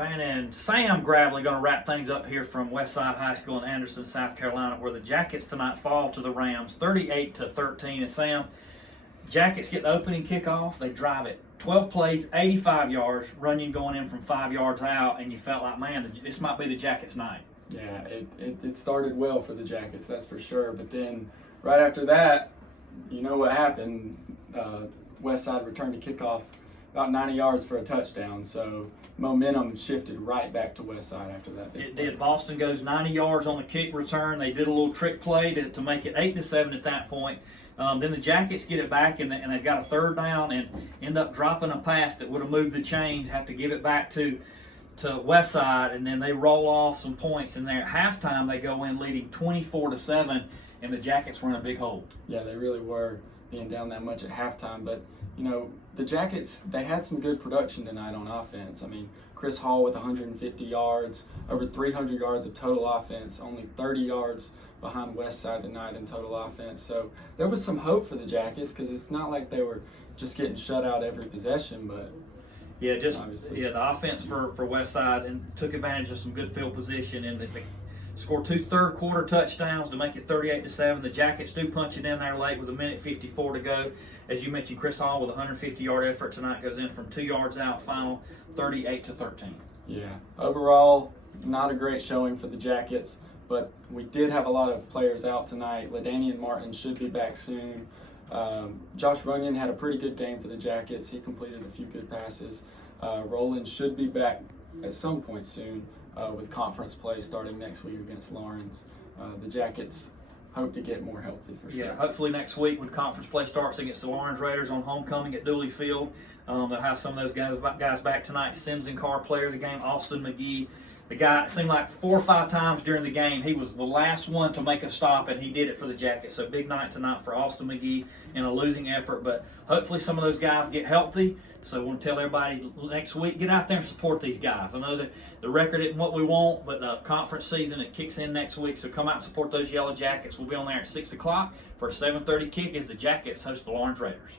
Van and Sam Gravely going to wrap things up here from Westside High School in Anderson, South Carolina, where the Jackets tonight fall to the Rams 38-13. And Sam, Jackets get the opening kickoff. They drive it 12 plays, 85 yards, Runyon going in from 5 yards out, and you felt like, man, this might be the Jackets' night. Yeah, it started well for the Jackets, that's for sure. But then right after that, you know what happened. Westside returned to kickoff about 90 yards for a touchdown. So momentum shifted right back to Westside after that. It did. Boston goes 90 yards on the kick return. They did a little trick play to make it 8-7 at that point. Then the Jackets get it back, and they've got a third down and end up dropping a pass that would have moved the chains, have to give it back to Westside, and then they roll off some points. And there at halftime, they go in leading 24-7, and the Jackets were in a big hole. Yeah, they really were, being down that much at halftime. But, you know, the Jackets, they had some good production tonight on offense. I mean, Chris Hall with 150 yards, over 300 yards of total offense, only 30 yards behind Westside tonight in total offense. So there was some hope for the Jackets, because it's not like they were just getting shut out every possession, but yeah, the offense for Westside and took advantage of some good field position, and they scored 2 third-quarter touchdowns to make it 38-7. The Jackets do punch it in there late with 1:54 to go. As you mentioned, Chris Hall with a 150-yard effort tonight goes in from 2 yards out, final 38-13. Yeah, overall, not a great showing for the Jackets, but we did have a lot of players out tonight. LaDainian Martin should be back soon. Josh Runyon had a pretty good game for the Jackets. He completed a few good passes. Roland should be back at some point soon with conference play starting next week against Lawrence. The Jackets hope to get more healthy for sure. Yeah, hopefully next week when conference play starts against the Lawrence Raiders on homecoming at Dooley Field, they'll have some of those guys back tonight. Sims and Carr, player of the game, Austin McGee. The guy, it seemed like 4 or 5 times during the game, he was the last one to make a stop, and he did it for the Jackets. So big night tonight for Austin McGee in a losing effort. But hopefully some of those guys get healthy. So I want to tell everybody next week, get out there and support these guys. I know that the record isn't what we want, but the conference season, it kicks in next week. So come out and support those Yellow Jackets. We'll be on there at 6 o'clock for a 7:30 kick as the Jackets host the Lawrence Raiders.